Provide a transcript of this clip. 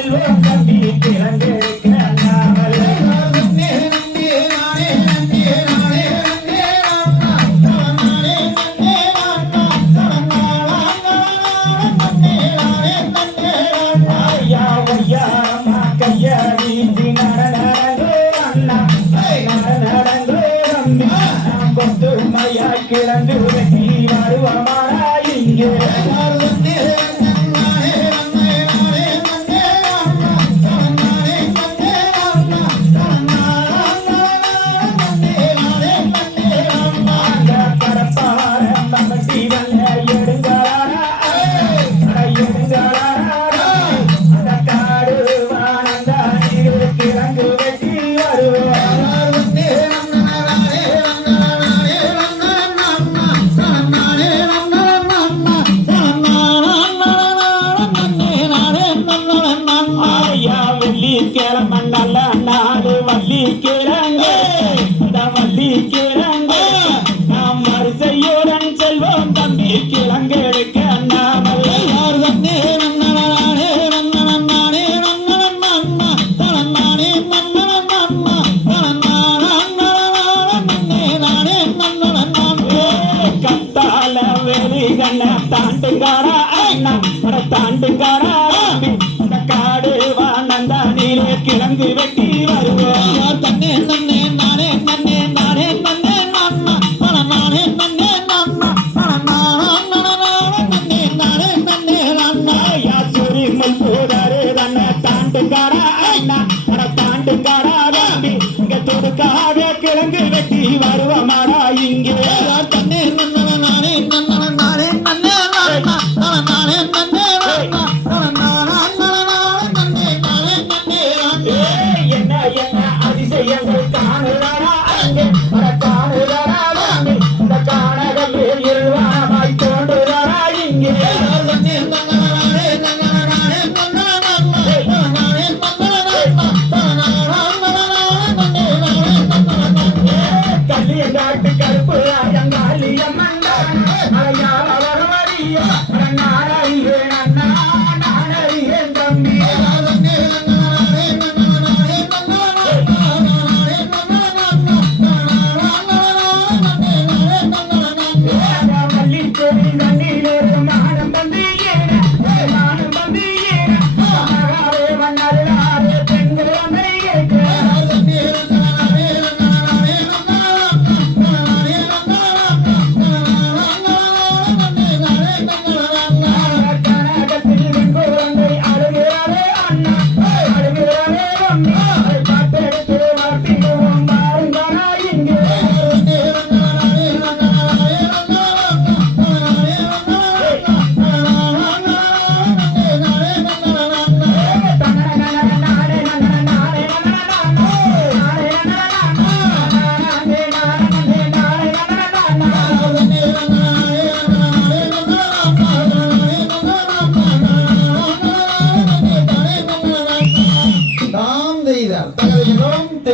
செல்வம் தம்பி கிழங்கெடுக்க கிழங்கு வெட்டி வருவமானா இங்கே நல்ல நாடு வள்ளி கிழங்கு வள்ளி கிழங்கு நாம் மறுசையுடன் செல்வோம் தம்பி கிழங்கு எடுக்க கத்தால வெளிகண்ண தாண்டுகாரா அண்ணா தாண்டுகாரா காடு வானந்தானிலே கிழங்கு வெட்டி வருவோம் தன்னே நன்னே நானே நன்னே நானே நன்னே நானா நானே நன்னே நானா நன்னே நானே நன்னே நானா யாசூரி முல்பூதாரே தன்னை தாண்டுகாரா அண்ணா தாண்டுகாரா தம்பி இங்க தொடுக்காக கிழங்கு வெட்டி வருவமாடா இங்கே தன்னே நன்னே நானே நானே நன்னே நானா நானே நன்னே அதிசயங்கள் காணுறாரா அங்கே காணுறாரா இந்த காணகமே இருவாமாய் தோன்றுறாரா இங்கே கல்லியங்காட்டு கருப்பு அயங்காலியம்மன் அலையாள வருவரியா நானறிவேன் அண்ணா நானறிவேன் தம்பி